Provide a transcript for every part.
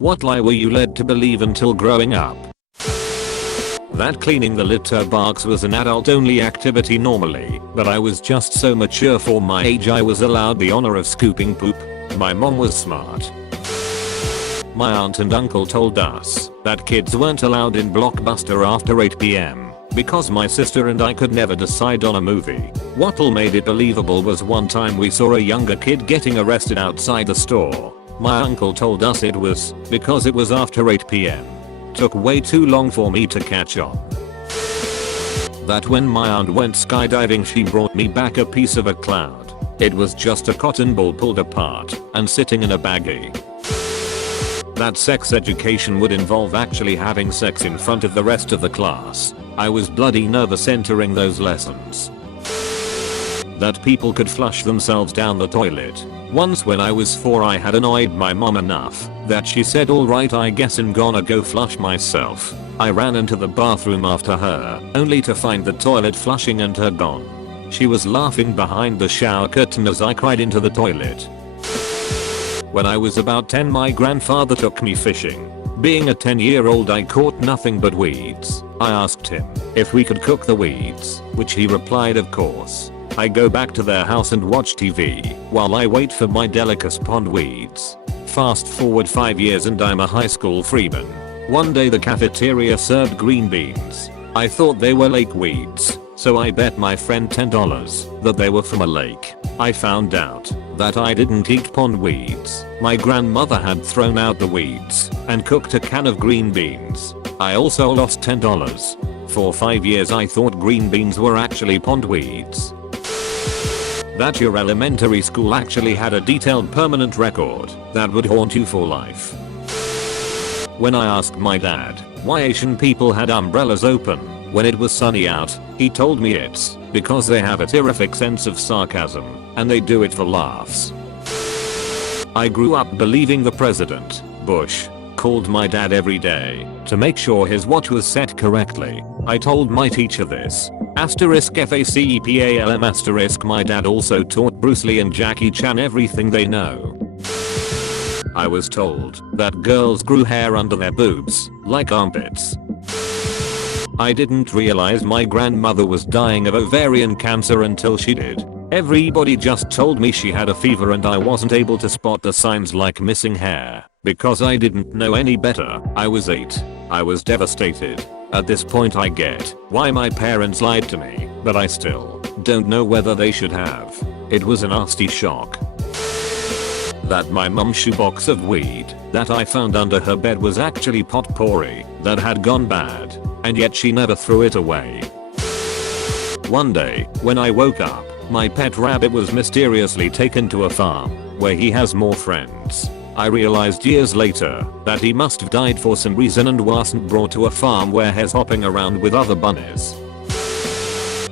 What lie were you led to believe until growing up? That cleaning the litter box was an adult only activity normally, but I was just so mature for my age I was allowed the honor of scooping poop. My mom was smart. My aunt and uncle told us that kids weren't allowed in Blockbuster after 8 p.m. because my sister and I could never decide on a movie. What all made it believable was one time we saw a younger kid getting arrested outside the store. My uncle told us it was because it was after 8 p.m. Took way too long for me to catch on. That when my aunt went skydiving she brought me back a piece of a cloud. It was just a cotton ball pulled apart and sitting in a baggie. That sex education would involve actually having sex in front of the rest of the class. I was bloody nervous entering those lessons. That people could flush themselves down the toilet. Once when I was 4 I had annoyed my mom enough that she said alright I guess I'm gonna go flush myself. I ran into the bathroom after her, only to find the toilet flushing and her gone. She was laughing behind the shower curtain as I cried into the toilet. When I was about 10 my grandfather took me fishing. Being a 10-year-old I caught nothing but weeds. I asked him if we could cook the weeds, which he replied of course. I go back to their house and watch TV while I wait for my delicacy pond weeds. Fast forward 5 years and I'm a high school freeman. One day the cafeteria served green beans. I thought they were lake weeds, so I bet my friend $10 that they were from a lake. I found out that I didn't eat pond weeds. My grandmother had thrown out the weeds and cooked a can of green beans. I also lost $10. For 5 years I thought green beans were actually pond weeds. That your elementary school actually had a detailed permanent record that would haunt you for life. When I asked my dad why Asian people had umbrellas open when it was sunny out, he told me it's because they have a terrific sense of sarcasm and they do it for laughs. I grew up believing the president, Bush, called my dad every day to make sure his watch was set correctly. I told my teacher this. *FACEPALM**. My dad also taught Bruce Lee and Jackie Chan everything they know. I was told that girls grew hair under their boobs, like armpits. I didn't realize my grandmother was dying of ovarian cancer until she did. Everybody just told me she had a fever and I wasn't able to spot the signs like missing hair because I didn't know any better. I was 8. I was devastated. At this point I get why my parents lied to me, but I still don't know whether they should have. It was a nasty shock. That my mum's shoebox of weed that I found under her bed was actually potpourri that had gone bad, and yet she never threw it away. One day, when I woke up, my pet rabbit was mysteriously taken to a farm where he has more friends. I realized years later that he must have died for some reason and wasn't brought to a farm where he's hopping around with other bunnies.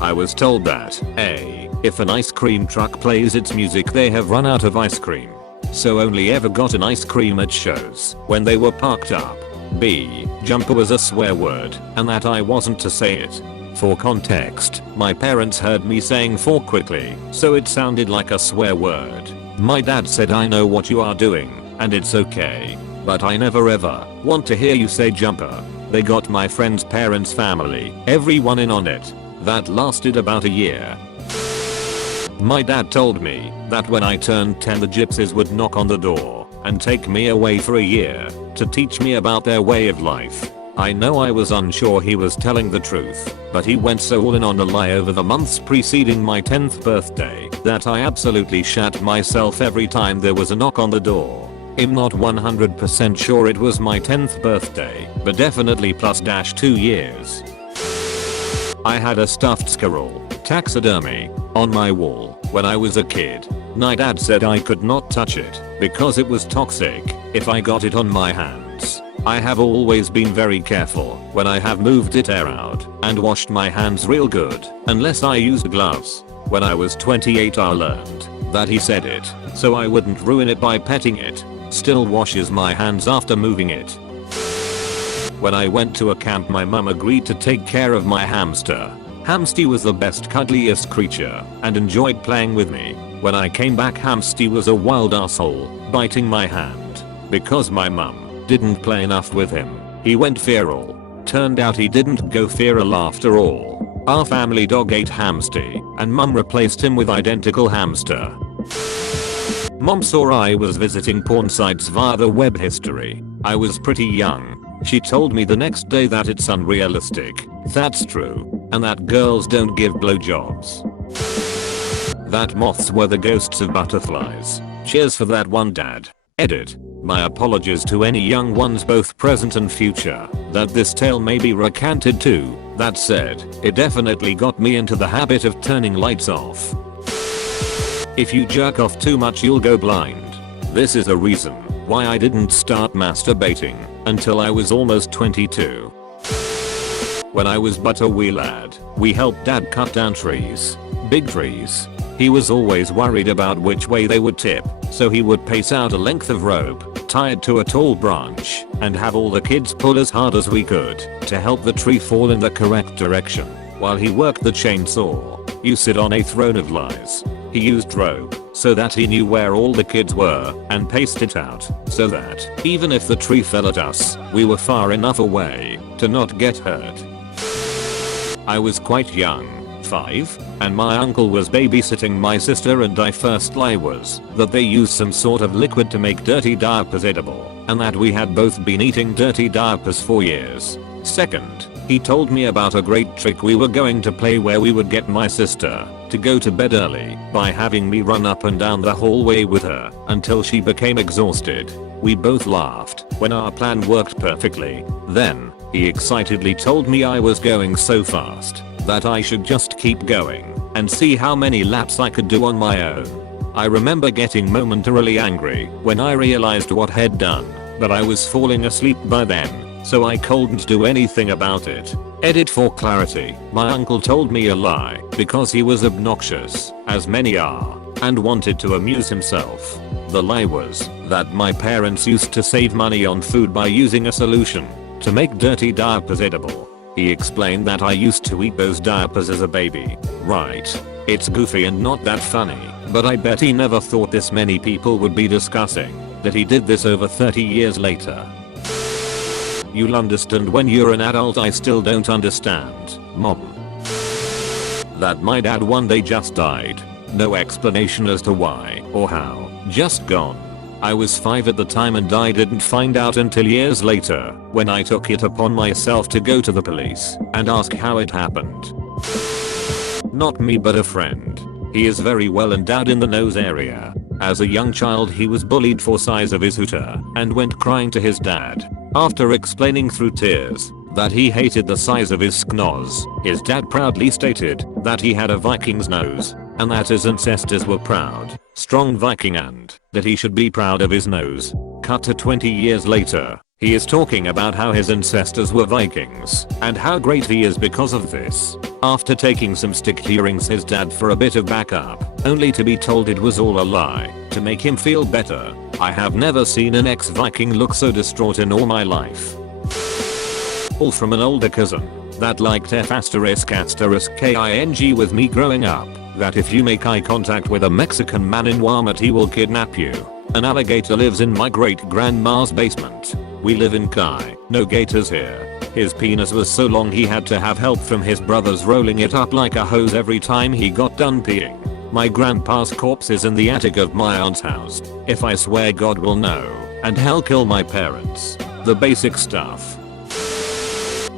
I was told that A, if an ice cream truck plays its music they have run out of ice cream. So only ever got an ice cream at shows when they were parked up. B, jumper was a swear word and that I wasn't to say it. For context, my parents heard me saying for quickly, so it sounded like a swear word. My dad said I know what you are doing and it's okay, but I never ever want to hear you say jumper. They got my friend's parents' family, everyone in on it. That lasted about a year. My dad told me that when I turned 10 the gypsies would knock on the door and take me away for a year to teach me about their way of life. I know I was unsure he was telling the truth, but he went so all in on a lie over the months preceding my 10th birthday that I absolutely shat myself every time there was a knock on the door. I'm not 100% sure it was my 10th birthday, but definitely +2 years. I had a stuffed squirrel, taxidermy, on my wall when I was a kid. My dad said I could not touch it because it was toxic if I got it on my hands. I have always been very careful when I have moved it around and washed my hands real good unless I used gloves. When I was 28 I learned that he said it so I wouldn't ruin it by petting it. Still washes my hands after moving it. When I went to a camp my mum agreed to take care of my hamster. Hamsty was the best cuddliest creature and enjoyed playing with me. When I came back Hamsty was a wild asshole, biting my hand. Because my mum didn't play enough with him. He went feral. Turned out he didn't go feral after all. Our family dog ate Hamsty, and mum replaced him with identical hamster. Mom saw I was visiting porn sites via the web history. I was pretty young. She told me the next day that it's unrealistic. That's true. And that girls don't give blowjobs. That moths were the ghosts of butterflies. Cheers for that one, Dad. Edit. My apologies to any young ones both present and future, that this tale may be recanted to. That said, it definitely got me into the habit of turning lights off. If you jerk off too much you'll go blind. This is a reason why I didn't start masturbating until I was almost 22. When I was but a wee lad, we helped Dad cut down trees. Big trees. He was always worried about which way they would tip, so he would pace out a length of rope, tied to a tall branch, and have all the kids pull as hard as we could to help the tree fall in the correct direction. While he worked the chainsaw, you sit on a throne of lies. He used rope so that he knew where all the kids were and paced it out so that even if the tree fell at us, we were far enough away to not get hurt. I was quite young. 5, and my uncle was babysitting my sister and I first lie was that they used some sort of liquid to make dirty diapers edible and that we had both been eating dirty diapers for years. Second, he told me about a great trick we were going to play where we would get my sister to go to bed early by having me run up and down the hallway with her until she became exhausted. We both laughed when our plan worked perfectly. Then, he excitedly told me I was going so fast that I should just keep going and see how many laps I could do on my own. I remember getting momentarily angry when I realized what had done, but I was falling asleep by then, so I couldn't do anything about it. Edit for clarity, my uncle told me a lie because he was obnoxious, as many are, and wanted to amuse himself. The lie was that my parents used to save money on food by using a solution to make dirty diapers edible. He explained that I used to eat those diapers as a baby. Right. It's goofy and not that funny, but I bet he never thought this many people would be discussing that he did this over 30 years later. You'll understand when you're an adult. I still don't understand, Mom. That my dad one day just died. No explanation as to why or how. Just gone. I was 5 at the time and I didn't find out until years later when I took it upon myself to go to the police and ask how it happened. Not me but a friend. He is very well endowed in the nose area. As a young child he was bullied for size of his hooter and went crying to his dad. After explaining through tears that he hated the size of his schnoz, his dad proudly stated that he had a Viking's nose and that his ancestors were proud, strong Viking and that he should be proud of his nose. Cut to 20 years later, he is talking about how his ancestors were Vikings and how great he is because of this. After taking some stick he rings his dad for a bit of backup, only to be told it was all a lie to make him feel better. I have never seen an ex-Viking look so distraught in all my life. All from an older cousin that liked F***king with me growing up, that if you make eye contact with a Mexican man in Walmart he will kidnap you. An alligator lives in my great-grandma's basement. We live in Kai, no gators here. His penis was so long he had to have help from his brothers rolling it up like a hose every time he got done peeing. My grandpa's corpse is in the attic of my aunt's house. If I swear God will know, and hell kill my parents. The basic stuff.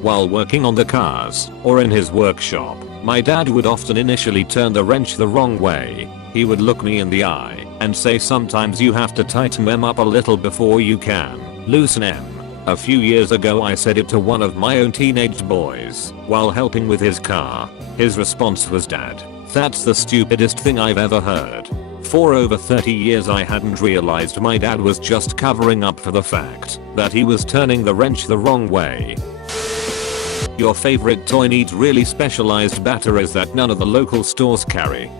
While working on the cars, or in his workshop, my dad would often initially turn the wrench the wrong way. He would look me in the eye and say sometimes you have to tighten them up a little before you can loosen them. A few years ago I said it to one of my own teenage boys while helping with his car. His response was, "Dad, that's the stupidest thing I've ever heard." For over 30 years I hadn't realized my dad was just covering up for the fact that he was turning the wrench the wrong way. Your favorite toy needs really specialized batteries that none of the local stores carry.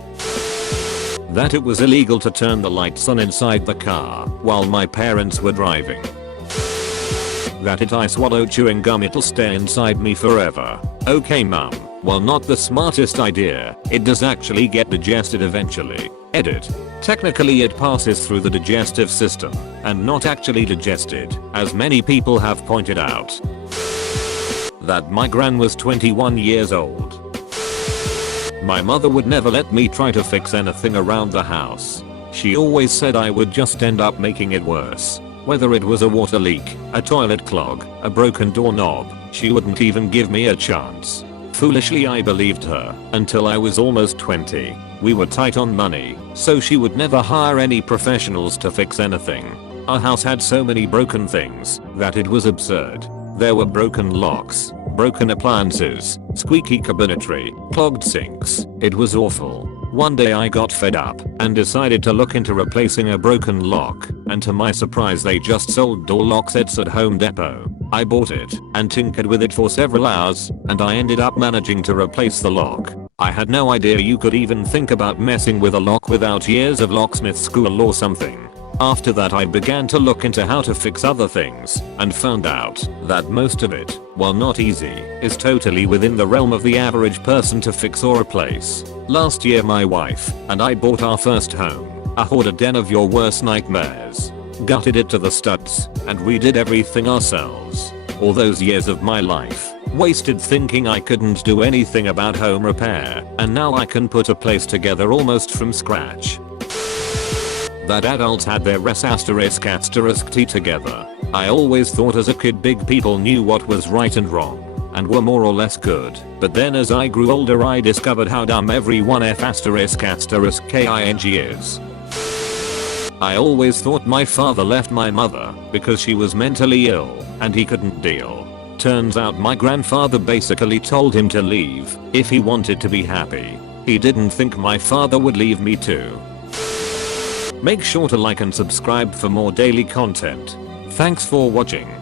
That it was illegal to turn the lights on inside the car while my parents were driving. That if I swallow chewing gum it'll stay inside me forever. Okay mum, while not the smartest idea, it does actually get digested eventually. Edit. Technically it passes through the digestive system and not actually digested, as many people have pointed out. That my gran was 21 years old. My mother would never let me try to fix anything around the house. She always said I would just end up making it worse. Whether it was a water leak, a toilet clog, a broken doorknob, she wouldn't even give me a chance. Foolishly I believed her, until I was almost 20. We were tight on money, so she would never hire any professionals to fix anything. Our house had so many broken things that it was absurd. There were broken locks, broken appliances, squeaky cabinetry, clogged sinks. It was awful. One day I got fed up and decided to look into replacing a broken lock, and to my surprise they just sold door lock sets at Home Depot. I bought it and tinkered with it for several hours, and I ended up managing to replace the lock. I had no idea you could even think about messing with a lock without years of locksmith school or something. After that I began to look into how to fix other things and found out that most of it, while not easy, is totally within the realm of the average person to fix or replace. Last year my wife and I bought our first home, a hoarder den of your worst nightmares. Gutted it to the studs and redid everything ourselves. All those years of my life wasted thinking I couldn't do anything about home repair, and now I can put a place together almost from scratch. That adults had their ***T together. I always thought as a kid big people knew what was right and wrong and were more or less good, but then as I grew older I discovered how dumb everyone ***king is. I always thought my father left my mother because she was mentally ill and he couldn't deal. Turns out my grandfather basically told him to leave if he wanted to be happy. He didn't think my father would leave me too. Make sure to like and subscribe for more daily content. Thanks for watching.